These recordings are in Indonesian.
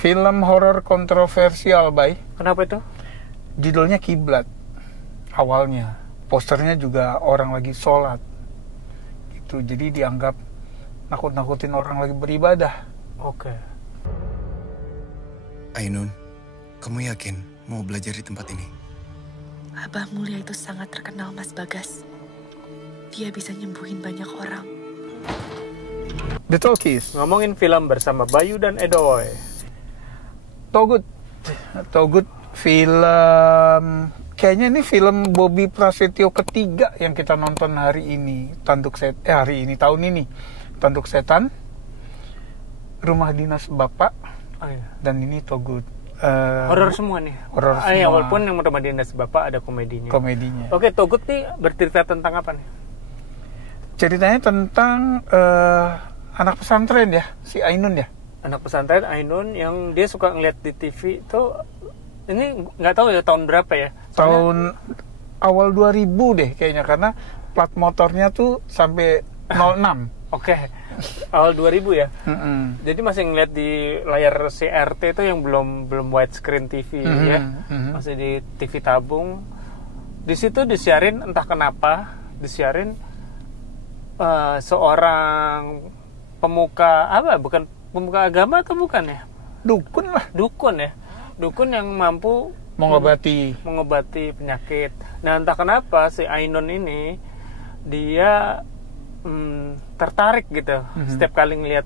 Film horor kontroversial, Bay. Kenapa itu? Judulnya Kiblat. Awalnya posternya juga orang lagi sholat. Itu jadi dianggap nakut-nakutin orang lagi beribadah. Oke. Ainun, kamu yakin mau belajar di tempat ini? Abah Mulia itu sangat terkenal, Mas Bagas. Dia bisa nyembuhin banyak orang. The Talkies. Ngomongin film bersama Bayu dan Edoy. Togut film, kayaknya ini film Bobby Prasetyo ketiga yang kita nonton hari ini. Tahun ini Tanduk Setan, Rumah Dinas Bapak, dan ini Togut. Horor semua nih. Horor semua. Walaupun yang Rumah Dinas Bapak ada komedinya. Oke, Togut nih bercerita tentang apa nih? Ceritanya tentang anak pesantren ya, si Ainun ya. Anak pesantren Ainun yang dia suka ngeliat di TV itu, ini nggak tahu ya tahun berapa ya? Tahun awal 2000 deh kayaknya, karena plat motornya tuh sampai 06. Oke. Awal 2000 ya. Jadi masih ngeliat di layar CRT itu yang belum widescreen TV ya. Masih di TV tabung. Di situ disiarin entah kenapa seorang pemuka pemuka agama atau bukan ya? Dukun yang mampu mengobati penyakit. Nah, entah kenapa si Ainun ini dia tertarik gitu. Setiap kali ngelihat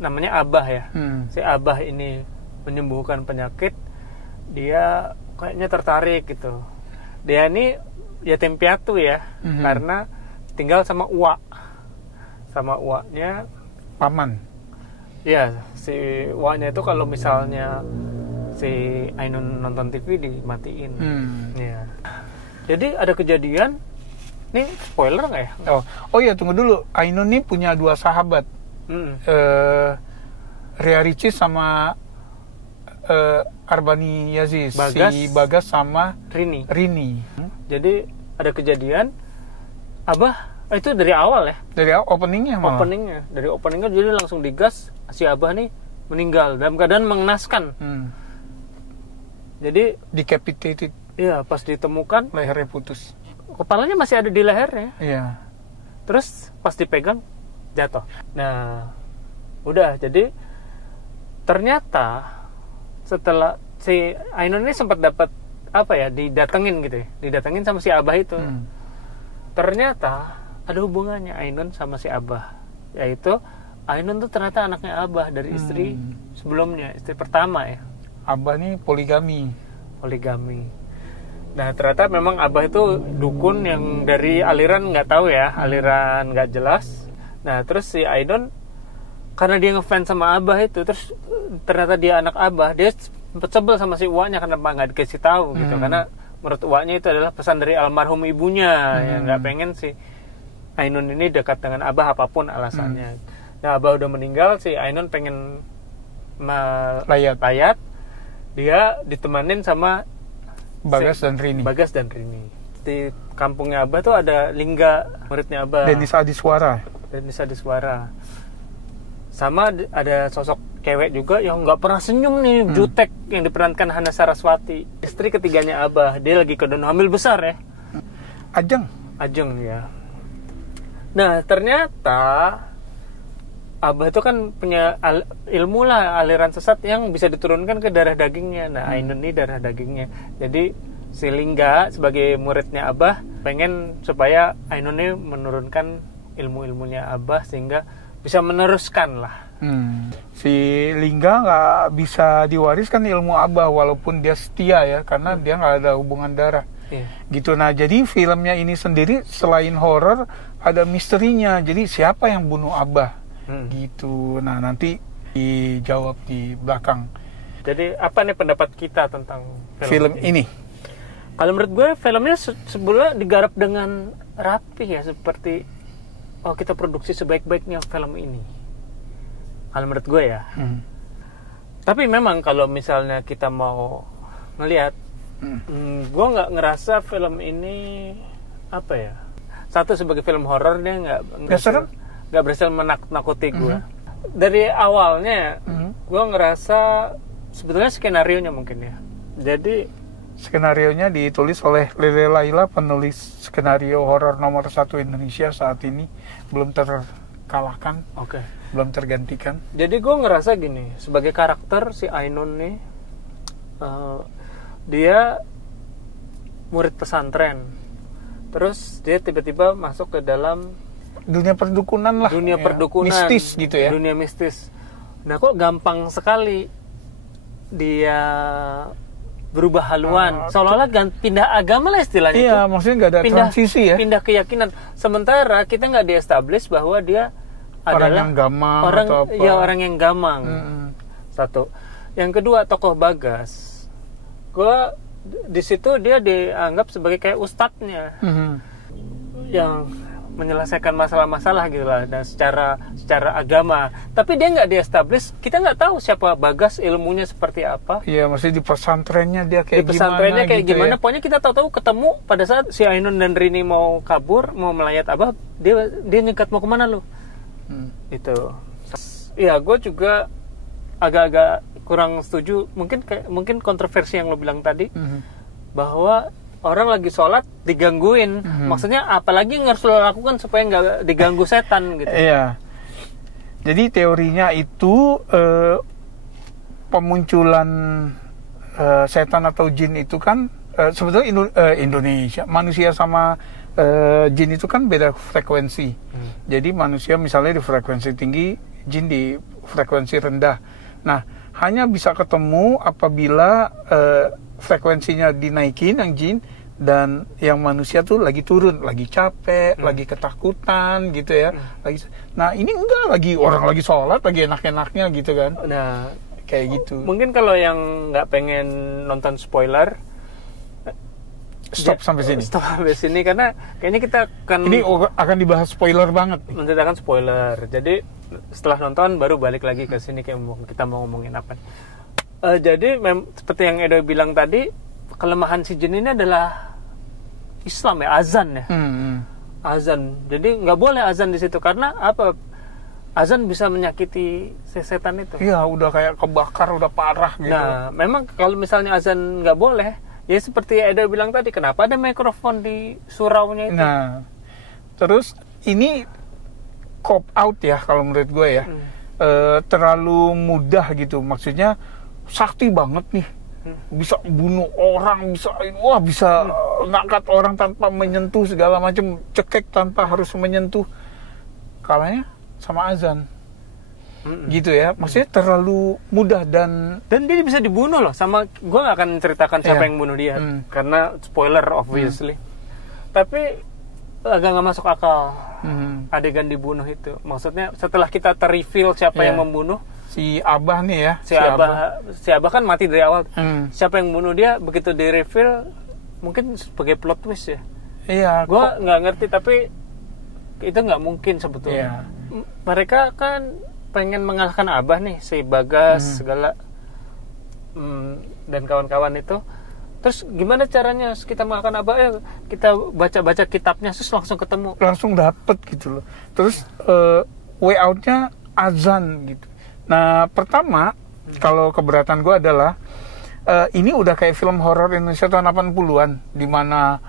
namanya Abah ya. Si Abah ini menyembuhkan penyakit, dia kayaknya tertarik gitu. Dia ini yatim piatu ya, karena tinggal sama uaknya paman. Ya, si uaknya itu kalau misalnya si Ainun nonton TV dimatiin. Ya. Jadi ada kejadian. Ini spoiler nggak ya? Oh iya, tunggu dulu. Ainun ini punya dua sahabat. Ria Ricis sama Arbani Yazis. Si Bagas sama Rini. Jadi ada kejadian. Abah itu dari awal ya? Dari openingnya malah. Dari openingnya jadi langsung digas. Si Abah nih meninggal dalam keadaan mengenaskan. Jadi decapitated. Iya, pas ditemukan lehernya putus. Kepalanya masih ada di lehernya. Iya. Terus pas dipegang jatuh. Nah, udah, jadi ternyata setelah si Ainun ini sempat dapat didatengin gitu ya. Didatengin sama si Abah itu. Ternyata ada hubungannya Ainun sama si Abah. Yaitu Ainun tuh ternyata anaknya Abah dari istri sebelumnya, istri pertama ya. Abah nih poligami. Nah, ternyata memang Abah itu dukun yang dari aliran nggak tahu ya, aliran nggak jelas. Nah, terus si Ainun karena dia ngefans sama Abah itu, terus ternyata dia anak Abah, dia sempet sebel sama si uaknya kenapa nggak dikasih tahu gitu. Karena menurut uaknya itu adalah pesan dari almarhum ibunya yang nggak pengen si Ainun ini dekat dengan Abah apapun alasannya. Nah, Abah udah meninggal, si Ainun pengen layat. Dia ditemanin sama Bagas dan Rini. Di kampungnya Abah tuh ada Lingga, muridnya Abah. Denis Adiswara. Sama ada sosok cewek juga yang nggak pernah senyum nih, jutek, yang diperankan Hana Saraswati, istri ketiganya Abah. Dia lagi keadaan hamil besar ya. Ajeng ya. Nah, ternyata Abah itu kan punya ilmu lah, aliran sesat yang bisa diturunkan ke darah dagingnya. Nah, Ainun ini darah dagingnya. Jadi si Lingga sebagai muridnya Abah pengen supaya Ainun ini menurunkan ilmu-ilmunya Abah sehingga bisa meneruskan lah. Si Lingga nggak bisa diwariskan ilmu Abah walaupun dia setia ya, karena dia nggak ada hubungan darah. Gitu. Nah, jadi filmnya ini sendiri selain horor ada misterinya. Jadi siapa yang bunuh Abah? Gitu. Nah, nanti dijawab di belakang. Jadi apa nih pendapat kita tentang film ini? Kalau menurut gue filmnya sebelumnya digarap dengan rapi ya, seperti kita produksi sebaik-baiknya film ini. Kalau menurut gue ya. Tapi memang kalau misalnya kita mau ngelihat, gue nggak ngerasa film ini satu sebagai film horor dia nggak berhasil menakut-nakuti gue. Dari awalnya gue ngerasa sebetulnya skenarionya mungkin ya. Jadi skenarionya ditulis oleh Lele Laila, penulis skenario horor nomor 1 Indonesia saat ini, belum terkalahkan, belum tergantikan. Jadi gue ngerasa gini, sebagai karakter si Ainun nih, dia murid pesantren, terus dia tiba-tiba masuk ke dalam dunia perdukunan lah, dunia perdukunan, mistis gitu ya, dunia mistis. Nah kok gampang sekali dia berubah haluan, seolah-olah pindah agama lah istilahnya. Iya, maksudnya nggak ada transisi ya. Pindah keyakinan. Sementara kita nggak di-establish bahwa dia orang adalah yang gamang atau apa. Ya, orang yang gamang. Satu. Yang kedua, tokoh Bagas. Gue di situ dia dianggap sebagai kayak ustadznya, yang menyelesaikan masalah-masalah gitu lah, dan secara agama. Tapi dia nggak di-establish, kita nggak tahu siapa Bagas, ilmunya seperti apa. Iya, maksudnya di pesantrennya dia kayak di pesantrennya gimana kayak gitu gimana. Ya. Pokoknya kita tahu ketemu pada saat si Ainun dan Rini mau kabur, mau melayat Abah, dia nyekat mau kemana lu? Itu. Iya, gue juga agak-agak kurang setuju. Mungkin kontroversi yang lo bilang tadi, bahwa orang lagi sholat digangguin. Maksudnya apalagi yang harus lo lakukan supaya nggak diganggu setan gitu. Iya. Jadi teorinya itu pemunculan setan atau jin itu kan sebetulnya Indonesia, manusia sama jin itu kan beda frekuensi. Jadi manusia misalnya di frekuensi tinggi, jin di frekuensi rendah. Nah, hanya bisa ketemu apabila frekuensinya dinaikin yang jin, dan yang manusia tuh lagi turun, lagi capek, lagi ketakutan gitu ya. Nah ini enggak, orang lagi sholat, lagi enak-enaknya gitu kan. Nah kayak gitu. Mungkin kalau yang nggak pengen nonton spoiler, stop sampai sini. Stop sampai sini karena kayaknya kita ini akan dibahas spoiler banget. Menceritakan spoiler. Jadi setelah nonton baru balik lagi ke sini kayak kita mau ngomongin apa. Jadi seperti yang Edo bilang tadi, kelemahan si jin ini adalah Islam ya, azan ya. Azan. Jadi nggak boleh azan di situ karena apa? Azan bisa menyakiti si setan itu. Iya, udah kayak kebakar, udah parah gitu. Nah, memang kalau misalnya azan nggak boleh, ya seperti Edo bilang tadi, kenapa ada mikrofon di suraunya itu? Nah, terus ini cop out ya kalau menurut gue ya. Terlalu mudah gitu, maksudnya sakti banget nih, bisa bunuh orang, bisa ngangkat orang tanpa menyentuh segala macam, cekek tanpa harus menyentuh, kalahnya sama azan, gitu ya. Maksudnya terlalu mudah dan dia bisa dibunuh loh. Sama gue nggak akan ceritakan siapa yang bunuh dia, karena spoiler obviously. Tapi agak nggak masuk akal adegan dibunuh itu. Maksudnya setelah kita ter-reveal siapa yang membunuh. Si Abah nih ya, si Abah kan mati dari awal. Siapa yang bunuh dia, begitu di reveal mungkin sebagai plot twist ya. Iya. Gue nggak ngerti, tapi itu nggak mungkin sebetulnya. Mereka kan pengen mengalahkan Abah nih, si Bagas segala dan kawan-kawan itu. Terus gimana caranya kita mengalahkan Abah? Ya kita baca kitabnya terus langsung ketemu. Langsung dapet gitu loh. Terus way out-nya azan gitu. Nah, pertama, kalau keberatan gue adalah ini udah kayak film horor Indonesia tahun 80-an, di mana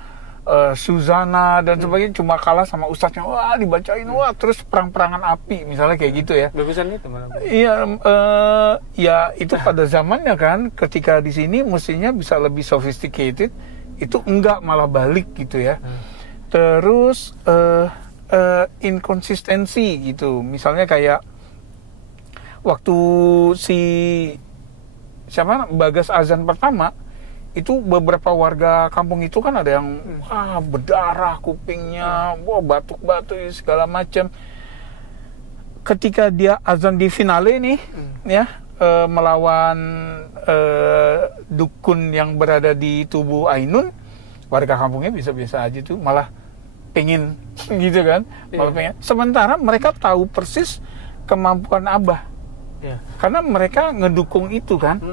Suzana dan sebagainya cuma kalah sama ustadznya, dibacain, terus perang-perangan api, misalnya kayak gitu ya. Bagusan itu malah. Iya, ya itu pada zamannya kan, ketika di sini mestinya bisa lebih sophisticated, itu enggak, malah balik gitu ya. Terus inkonsistensi gitu, misalnya kayak waktu Bagas azan pertama itu, beberapa warga kampung itu kan ada yang berdarah kupingnya, batuk-batuk segala macam. Ketika dia azan di finale nih ya, melawan dukun yang berada di tubuh Ainun, warga kampungnya biasa-biasa aja tuh, malah pengen gitu kan, malah pengen. Sementara mereka tahu persis kemampuan Abah. Karena mereka ngedukung itu kan.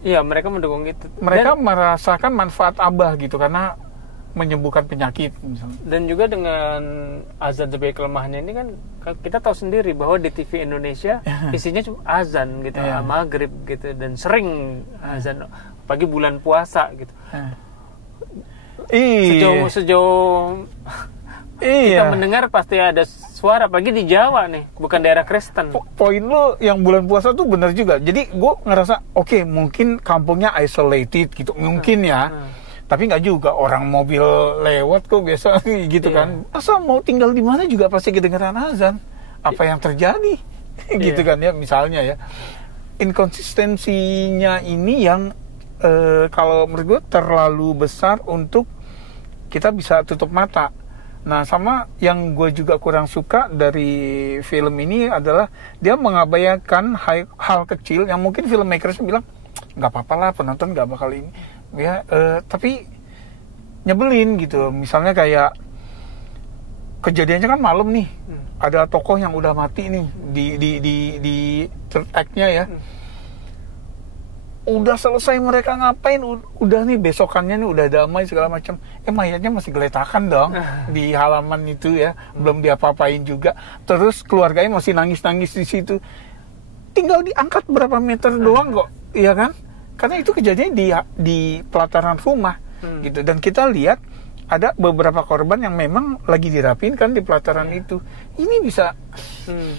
Iya, mereka mendukung itu. Mereka merasakan manfaat Abah gitu, karena menyembuhkan penyakit misalnya. Dan juga dengan azan sebagai kelemahannya ini kan kita tahu sendiri bahwa di TV Indonesia isinya cuma azan gitu, maghrib gitu, dan sering azan pagi bulan puasa gitu. Sejauh kita mendengar pasti ada suara, pagi di Jawa nih, bukan daerah Kristen. Poin lo yang bulan puasa tuh benar juga. Jadi gue ngerasa oke, mungkin kampungnya isolated gitu, mungkin ya. Tapi nggak juga, orang mobil lewat kok biasa gitu kan. Masa mau tinggal di mana juga pasti kedengeran azan. Apa yang terjadi? Gitu kan ya, misalnya ya. Inkonsistensinya ini yang kalau menurut gue terlalu besar untuk kita bisa tutup mata. Nah, sama yang gue juga kurang suka dari film ini adalah dia mengabaikan hal kecil yang mungkin filmmakers bilang nggak apa-apa lah, penonton nggak bakal ini ya, tapi nyebelin gitu. Misalnya kayak kejadiannya kan malam nih, ada tokoh yang udah mati nih di third act-nya ya. Udah selesai mereka ngapain, udah nih besokannya nih udah damai segala macam, mayatnya masih geletakan dong di halaman itu ya, belum diapa-apain juga, terus keluarganya masih nangis-nangis di situ, tinggal diangkat berapa meter doang kok, iya kan? Karena itu kejadiannya di pelataran rumah gitu, dan kita lihat ada beberapa korban yang memang lagi dirapin kan di pelataran itu. Ini bisa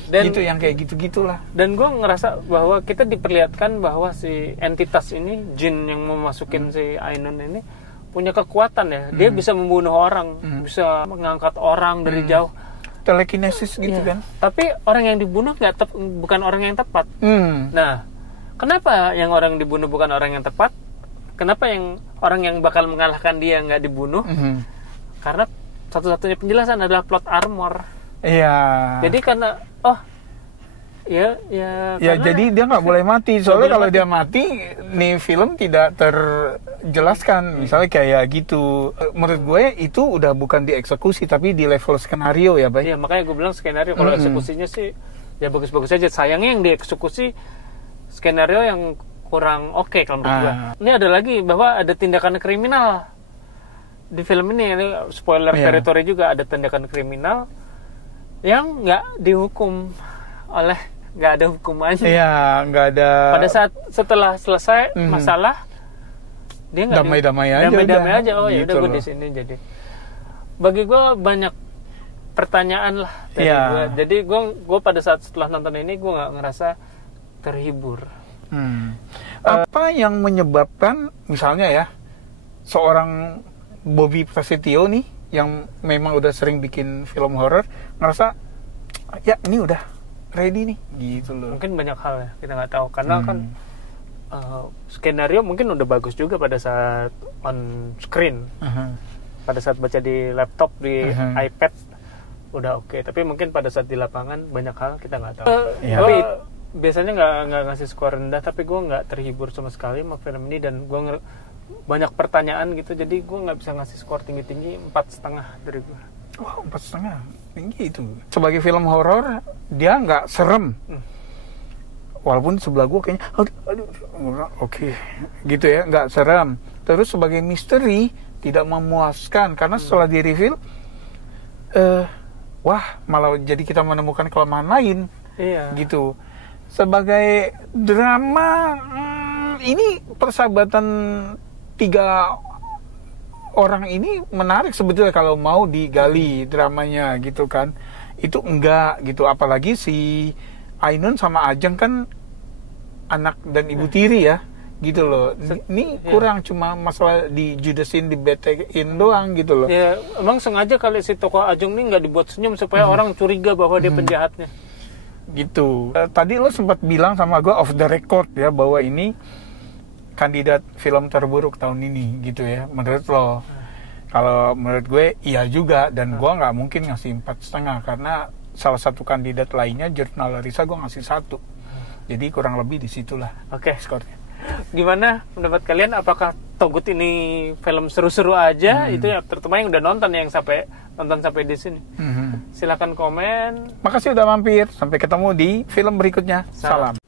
dan gitu, yang kayak gitu-gitulah. Dan gue ngerasa bahwa kita diperlihatkan bahwa si entitas ini, jin yang memasukin si Ainun ini punya kekuatan ya. Dia bisa membunuh orang, bisa mengangkat orang dari jauh. Telekinesis gitu kan. Tapi orang yang dibunuh bukan orang yang tepat. Nah, kenapa yang orang dibunuh bukan orang yang tepat? Kenapa yang orang yang bakal mengalahkan dia nggak dibunuh? Karena satu-satunya penjelasan adalah plot armor. Iya. Jadi karena jadi dia nggak boleh mati. Soalnya kalau dia mati, nih film tidak terjelaskan. Misalnya kayak gitu. Menurut gue itu udah bukan dieksekusi, tapi di level skenario ya, Bay. Iya, makanya gue bilang skenario. Kalau eksekusinya sih ya bagus-bagus aja. Sayangnya yang dieksekusi skenario yang kurang oke kalau menurut gue. Ini ada lagi bahwa ada tindakan kriminal di film ini spoiler territory juga, ada tindakan kriminal yang nggak dihukum oleh, nggak ada hukumannya. Iya, nggak ada. Pada saat setelah selesai masalah, dia nggak damai-damai aja. Damai-damai aja. Oh gitu ya udah gue di sini. Jadi bagi gue banyak pertanyaan lah dari gue. Jadi gue pada saat setelah nonton ini gue nggak ngerasa terhibur. Apa yang menyebabkan misalnya ya seorang Bobby Prasetyo nih yang memang udah sering bikin film horor ngerasa ya ini udah ready nih gitu loh. Mungkin banyak hal ya, kita nggak tahu karena kan skenario mungkin udah bagus juga pada saat on screen, pada saat baca di laptop, di iPad udah oke. Tapi mungkin pada saat di lapangan banyak hal kita nggak tahu. Tapi biasanya nggak ngasih skor rendah, tapi gue nggak terhibur sama sekali sama film ini, dan gue banyak pertanyaan gitu, jadi gue nggak bisa ngasih skor tinggi-tinggi. 4,5 dari gue. Wow, 4,5 tinggi itu. Sebagai film horor dia nggak serem, walaupun sebelah gue kayaknya oke gitu ya, nggak serem. Terus sebagai misteri tidak memuaskan karena setelah di reveal malah jadi kita menemukan kelemahan lain gitu. Sebagai drama, ini persahabatan 3 orang ini menarik sebetulnya kalau mau digali dramanya gitu kan. Itu enggak gitu, apalagi si Ainun sama Ajeng kan anak dan ibu tiri ya gitu loh. Ini kurang cuma masalah dijudesin, dibetein doang gitu loh. Ya emang sengaja kali si tokoh Ajeng ini nggak dibuat senyum supaya orang curiga bahwa dia penjahatnya gitu. Tadi lo sempat bilang sama gue off the record ya bahwa ini kandidat film terburuk tahun ini gitu ya, menurut lo. Kalau menurut gue iya juga, dan gue nggak mungkin ngasih 4,5 karena salah satu kandidat lainnya Jurnal Larissa gue ngasih 1. Jadi kurang lebih di situlah skornya. Gimana pendapat kalian? Apakah Togut ini film seru-seru aja? Itu ya terutama yang udah nonton sampai di sini. Silakan komen. Makasih udah mampir. Sampai ketemu di film berikutnya. Salam.